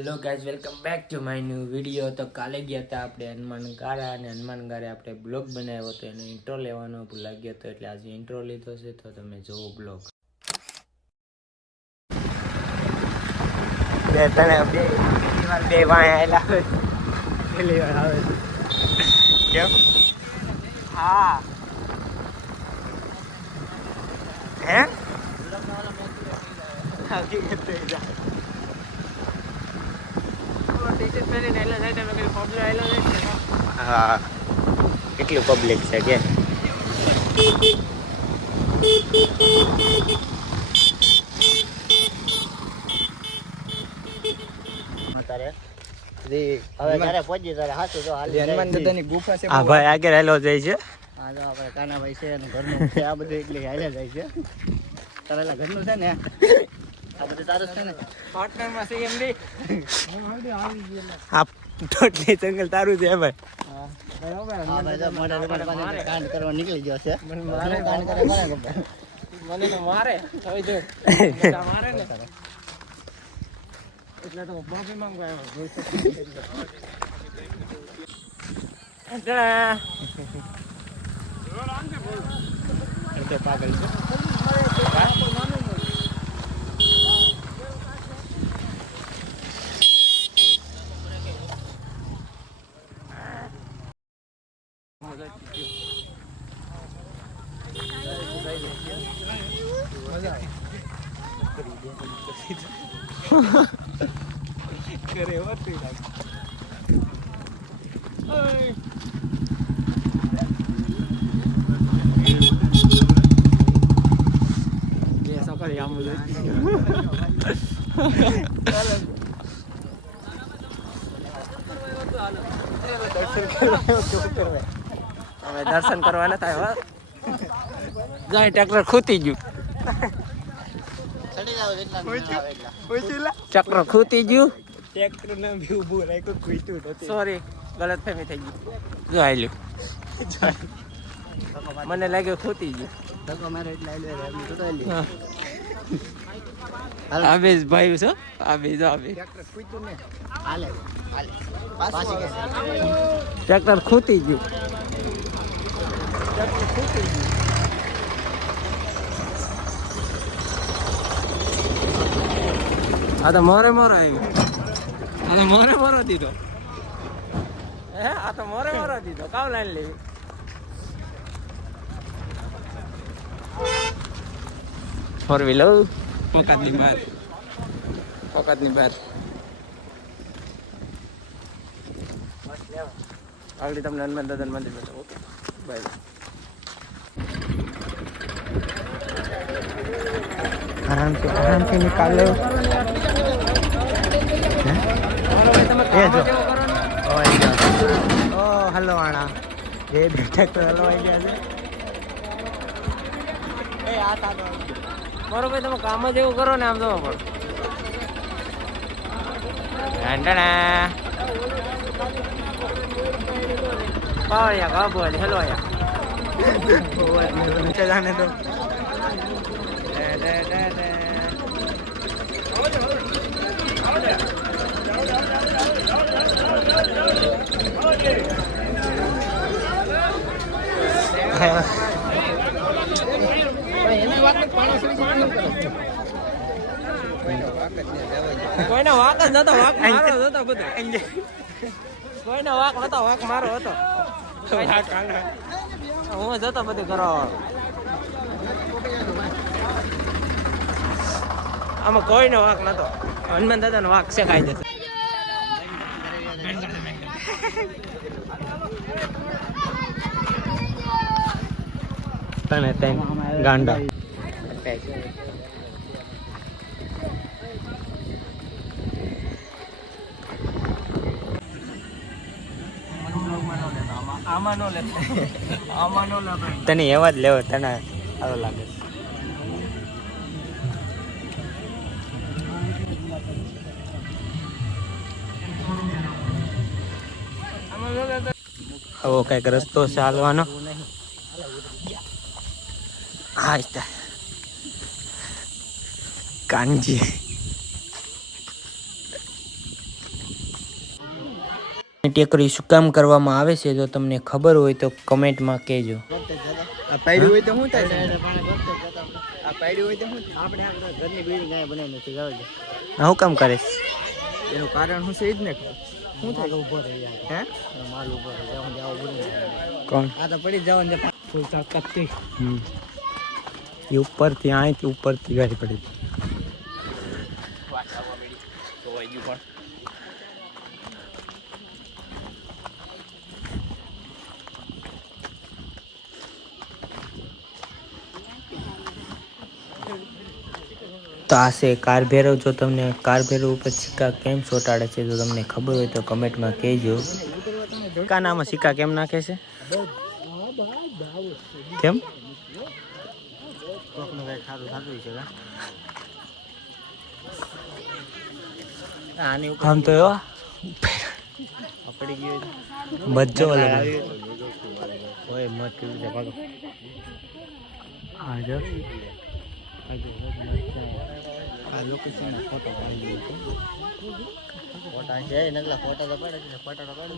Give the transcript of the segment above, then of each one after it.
Hello guys, welcome back to my new video. તો કાલે ગયા હતા આપણે હનુમાનગારા અને હનુમાનગારે આપણે બ્લોગ બનાવ્યો હતો, એનો ઇન્ટ્રો લેવાનો ભૂલાઈ ગયો હતો, એટલે આજે ઇન્ટ્રો લીધો છે. તો તમે જોવો બ્લોગ. બે વાય આવેલા પહેલી વાર આવે કેમ? હા હે હા, કેટલું પબ્લિક છે કે હનુમાન દાદાની ગુફા છે. હા ભાઈ, આગળ હેલો જાય છે. હા તો આપણે કાનાભાઈ છે અને ઘરનું છે, આ બધું એટલે હાલ્યા જાય છે. તારા ઘરનું છે ને આ બધું તારું છે ને પાર્ટનરમાં છે એમડી. હા, ટોટલી જંગલ તારું છે ભાઈ. કાંડ કરવા નીકળી ગયો છે. મને તો મારે મારે ને એટલે તો માફી માંગવા આવ્યો. પાગલ છે. કરે હોતી લાગે. કે સકર આમ હવે દર્શન કરવા નતા આવ્યા. જાય ટ્રેક્ટર ખૂતી ગયું. ચક્ર ખૂતી ગયું. ટ્રેક્ટર ને બી ઊભું રાખ્યું, ખૂટ્યું નથી. સોરી, ગલત ફેમી થઈ ગઈ. જો આલ્યું મને લાગ્યો ખૂતી ગયું. આબેજ ભાઈ છો, આબેજ આબેજ ટ્રેક્ટર ખૂતી ગયું. આ તો મોરે મોરો આવ્યો. આ તો મોરે મોરો દીધો. હે, આ તો મોરે મોરો દીધો. કાવ લાઈન લેવી. ફોર વ્હીલર પોકાતની બહાર, પોકાતની બહાર. આગળ તમને હનુમાન દાદાનું મંદિર બતાવો. Okay, bye. આરામથી નિકાલો. ઓ હલવાણા જે બેઠક તો હલવાઈ ગયા છે. મારો ભાઈ, તમે કામ જ એવું કરો ને, આમ તો પાવળિયા બાબુ હલવાયા જાણે તો. કોઈનો વાક જ નતો, વાક મારો હતો બધો. કોઈનો વાક નતો, વાક મારો હતો. હું જતો બધું કરવા. આમાં કોઈનો વાક નતો. હનુમાન દાદાનો વાક છે કાયદે. તને તને ગાંડા તને એવા જ લેવો. તને સારો લાગે. આવો કઈક રસ્તો ચાલવાનો. હા, કાનજી ટેકરી શું કામ કરવામાં આવે છે તો તમને ખબર હોય તો કમેન્ટમાં કહેજો. આ પાડ્યું હોય તો શું થાય? આ પાડ્યું હોય તો શું થાય? આપણે આ ઘરની બિલ્ડિંગ અહીંયા બનાવી નથી જવા દે. શું કામ કરે? એનું કારણ શું છે એ જ ને શું થાય? ઉભો રહે યાર. હે માલ ઉભો રહે જાવ જાવ બોલી કોણ? આ તો પડી જવાનું છે ફૂલ તાકાતથી. એ ઉપરથી અહીંથી ઉપરથી ગાડી પડી. તો આ છે કાર ભેરવ. જો તમને કાર ભેરવ ઉપર સિક્કા કેમ ચોંટાડે છે તો તમને ખબર હોય તો કમેન્ટમાં કહેજો. સિક્કાનામાં સિક્કા કેમ નાખે છે? કેમ? કોકનું કઈ ખારું થતું છે આની ઉપર આમ તો એવા પડી ગયું બચ્ચો હોય મત કેવી રીતે ભાગો હા જો આ લોકેશન ફોટો પાડી ફોટા છે નકલા ફોટા તો પાડે છે ફોટા તો પાડે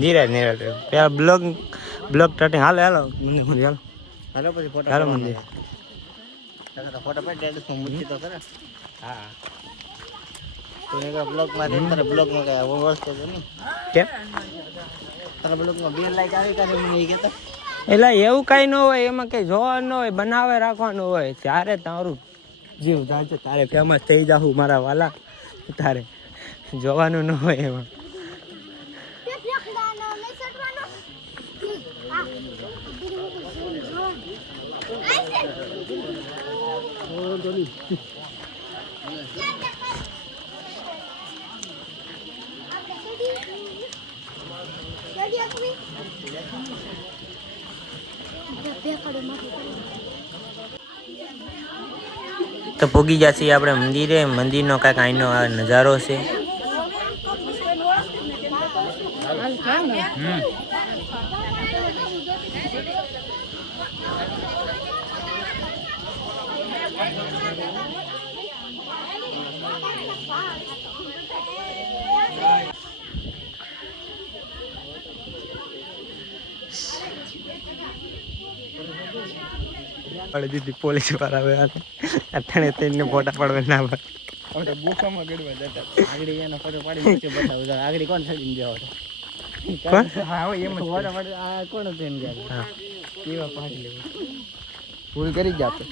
ધીરે ધીરે પેલા બ્લોગ સ્ટાર્ટિંગ હાલો હાલો હાલો પછી ફોટો હાલો મંદિર ફોટો પાડી દે તો મૂકી તો કરે હા તો એક બ્લોગ માં દે તારે બ્લોગ માં કઈ વસ્તુ છે નહીં કેમ તારા બ્લોગ માં 2 લાઈક આવી કરે મને એ કહેતા એટલે એવું કઈ ન હોય, એમાં કઈ જોવાનું ન હોય, બનાવે રાખવાનું હોય. ત્યારે તારું જીવ જાજે, તારે ફેમસ થઈ જાવું મારા વાલા, તારે જોવાનું ન હોય એમાં. તો પૂગી જશે આપણે મંદિરે. મંદિરનો કાંઈક અહીંનો આ નજારો છે. દીદી પોલીસ વાળા અઠાણે તેને ફોટા પાડવા ના પડે. આપણે બુકામાં ગડવા જતા આગળ એનો ફોટો પાડી મૂકે બતાવ આગળ કોણ છડીને જાવ હા હોય એમ ફોટો પાડી આ કોણ હતું એમ જાય હા કેવા પાડી લેવું ભૂલ કરી જ આપણે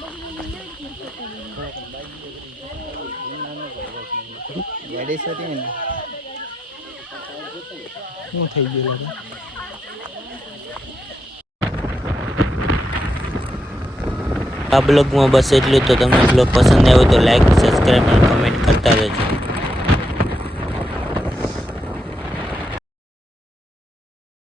ગાડી હતી ને શું થઈ ગયું? આ બ્લોગમાં બસ એટલું. તો તમને બ્લોગ પસંદ આવ્યો તો લાઈક, સબસ્ક્રાઈબ અને કમેન્ટ કરતા રહેજો.